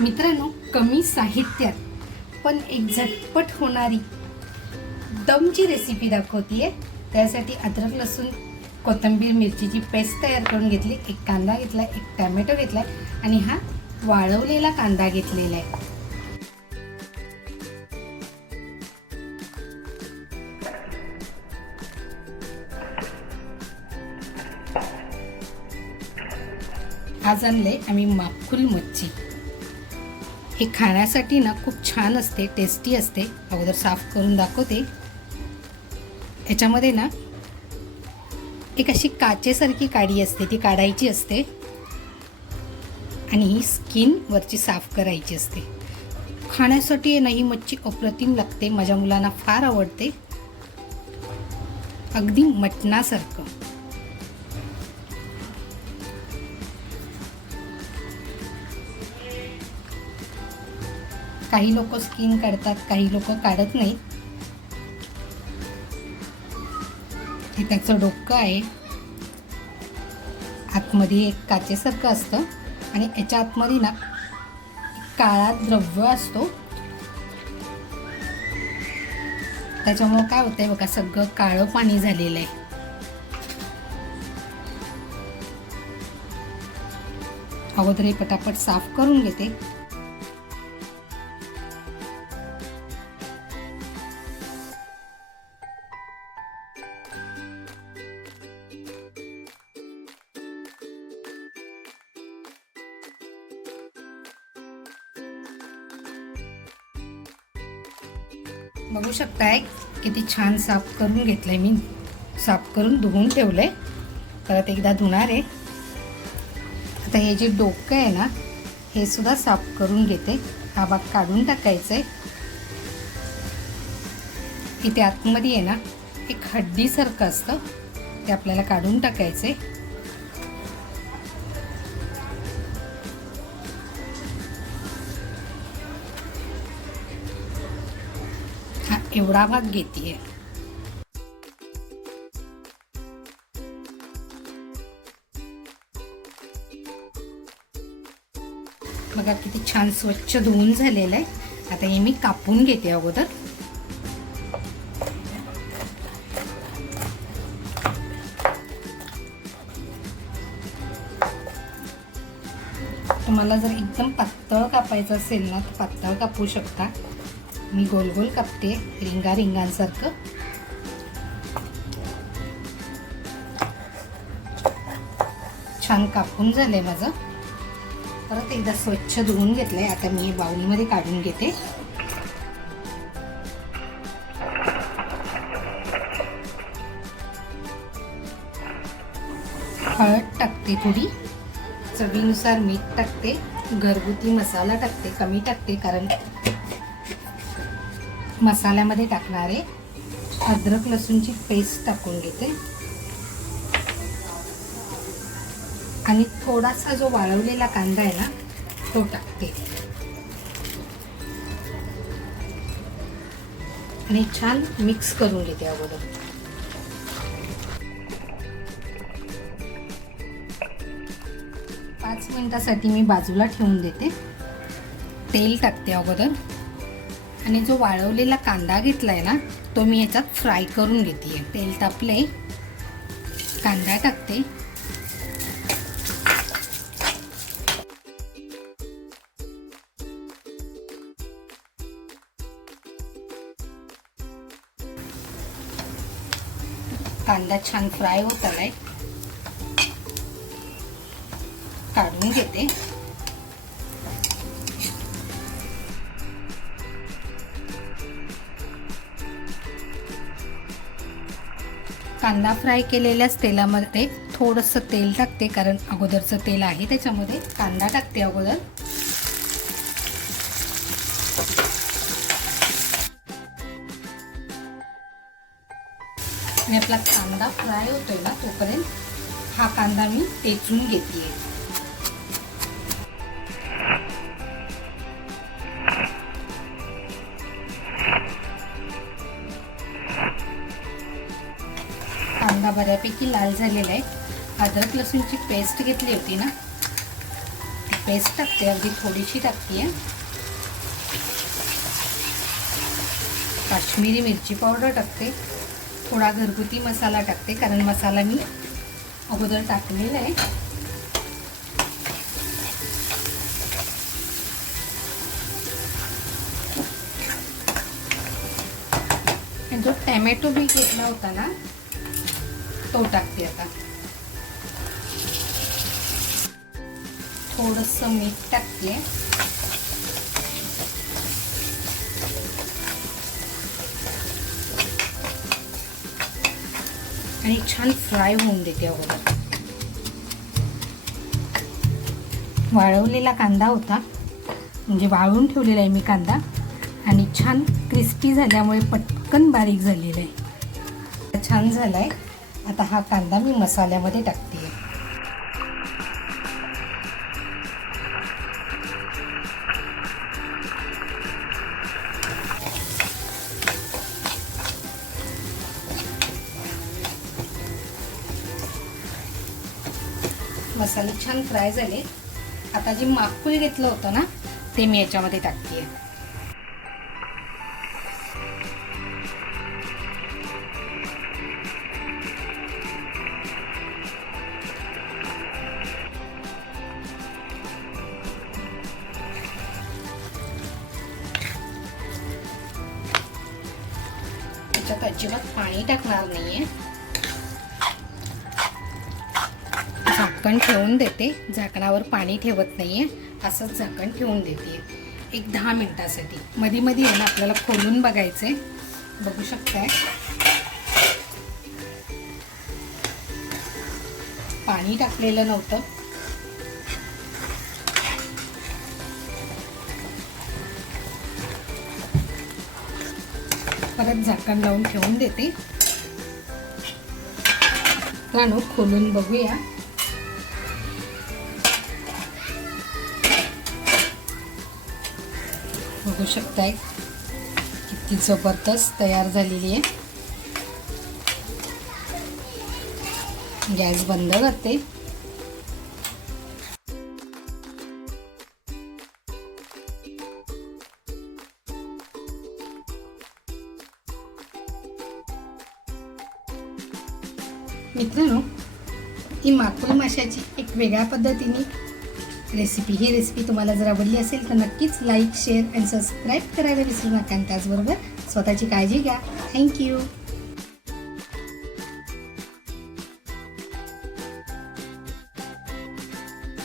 मित्रांनो कमी साहित्यात पण एक झटपट होणारी दमची रेसिपी दाखवतीये. त्यासाठी अद्रक लसूण कोथिंबीर मिरचीची पेस्ट तयार करून घेतली. एक कांदा घेतला एक टॅमॅटो घेतला आणि हा वाळवलेला कांदा घेतलेला आहे. आज आणले आम्ही माफुल मच्छी. हे खाण्यासाठी ना खूप छान असते टेस्टी असते. अगोदर साफ करून दाखवते. याच्यामध्ये ना एक अशी काचेसारखी काडी असते ती काढायची असते. आणि ही स्किन वरची साफ करायची असते. खाण्यासाठी ना ही मच्छी अप्रतिम लागते माझ्या मुलांना फार आवडते. अगदी मटणासारखं. काही लोक स्किन काढतात काही लोक काढत नाहीत. हे त्याचं डोकं आहे. आतमध्ये एक काचेसारखं असतं आणि याच्या आतमध्ये ना काळा द्रव्य असतो. त्याच्यामुळं काय होतंय बघा सगळं काळं पाणी झालेलं आहे. अगोदर हे पटापट साफ करून घेते. बघू शकताय किती छान साफ करून घेतलंय मी. साफ करून धुवून ठेवलंय. परत एकदा धुणार आहे. आता हे जे डोकं आहे ना हे सुद्धा साफ करून घेते. हा भाग काढून टाकायचं आहे इथे आतमध्ये आहे ना एक हड्डीसारखं असतं. ते आपल्याला काढून टाकायचं आहे एवढा भाग घेते बघा किती छान स्वच्छ धुवून झालेलं आहे. आता हे मी कापून घेते अगोदर. तुम्हाला जर एकदम पातळ कापायचं असेल ना तर पातळ कापू शकता. मी गोल गोल कापते रिंगा रिंगांसारखं. छान कापून झालंय माझं. परत एकदा स्वच्छ धुवून घेतलंय. आता मी हे बाउलमध्ये काढून घेते. हळद टाकते थोडी. चवीनुसार मीठ टाकते. घरगुती मसाला टाकते कमी टाकते कारण मसाल्यामध्ये टाकणारे अद्रक लसूणची पेस्ट टाकून घेते. आणि थोडासा जो वाळवलेला कांदा आहे ना तो टाकते. आणि छान मिक्स करून घेते अगोदर. पाच मिनिटासाठी मी बाजूला ठेवून देते. तेल टाकते अगोदर. आणि जो वाळवलेला कांदा घेतलाय ना तो मी याच्यात फ्राय करून घेते तेल तापले कांदा टाकते. कांदा छान फ्राय होत आलाय. काढून घेते. कांदा फ्राय केलेल्याच तेलामध्ये थोडंसं तेल टाकते कारण अगोदरचं तेल आहे त्याच्यामध्ये कांदा टाकते अगोदर. आणि आपला कांदा फ्राय होतोय ना तोपर्यंत हा कांदा मी टेचून घेते बऱ्यापैकी लाल झालेला आहे. अद्रक लसूणची पेस्ट घेतली होती ना. पेस्ट टाकते अगदी थोडीशी टाकते काश्मीरी मिरची पावडर टाकते. थोडा घरगुती मसाला टाकते कारण मसाला मी अगोदर टाकलेला आहे. जो टॅमॅटो बी घेतला होता ना तो टाकते आता. थोडंसं मीठ टाकते. आणि छान फ्राय होऊन देते अगोदर. वाळवलेला कांदा होता. म्हणजे वाळवून ठेवलेला आहे मी कांदा. आणि छान क्रिस्पी झाल्यामुळे पटकन बारीक झालेला आहे. छान झाला आहे आता हा कांदा मी मसाल्यामध्ये टाकते. मसाले छान फ्राय झाले. आता जे माकुळ घेतलं होतं ना ते मी याच्यामध्ये टाकते. अजिबात पाणी टाकणार नाही आहे झाकण ठेवून देते. झाकणावर पाणी ठेवत नाही आहे असंच झाकण ठेवून देते. एक दहा मिनटासाठी. मध्ये मध्ये येऊन आपल्याला खोलून बघायचं आहे बघू शकताय. पाणी टाकलेलं नव्हतं. परत झाकण लावून ठेवून देते. राणू खोलून बघूया. बघू शकताय किती जबरदस्त तयार झालेली आहे. गॅस बंद करते. मित्रांनो ही माकुल माशाची एक वेगळ्या पद्धतीने रेसिपी ही रेसिपी तुम्हाला जर आवडली असेल तर नक्कीच लाईक शेअर आणि सबस्क्राईब करायला विसरू नका. आणि त्याचबरोबर स्वतःची काळजी घ्या. थँक्यू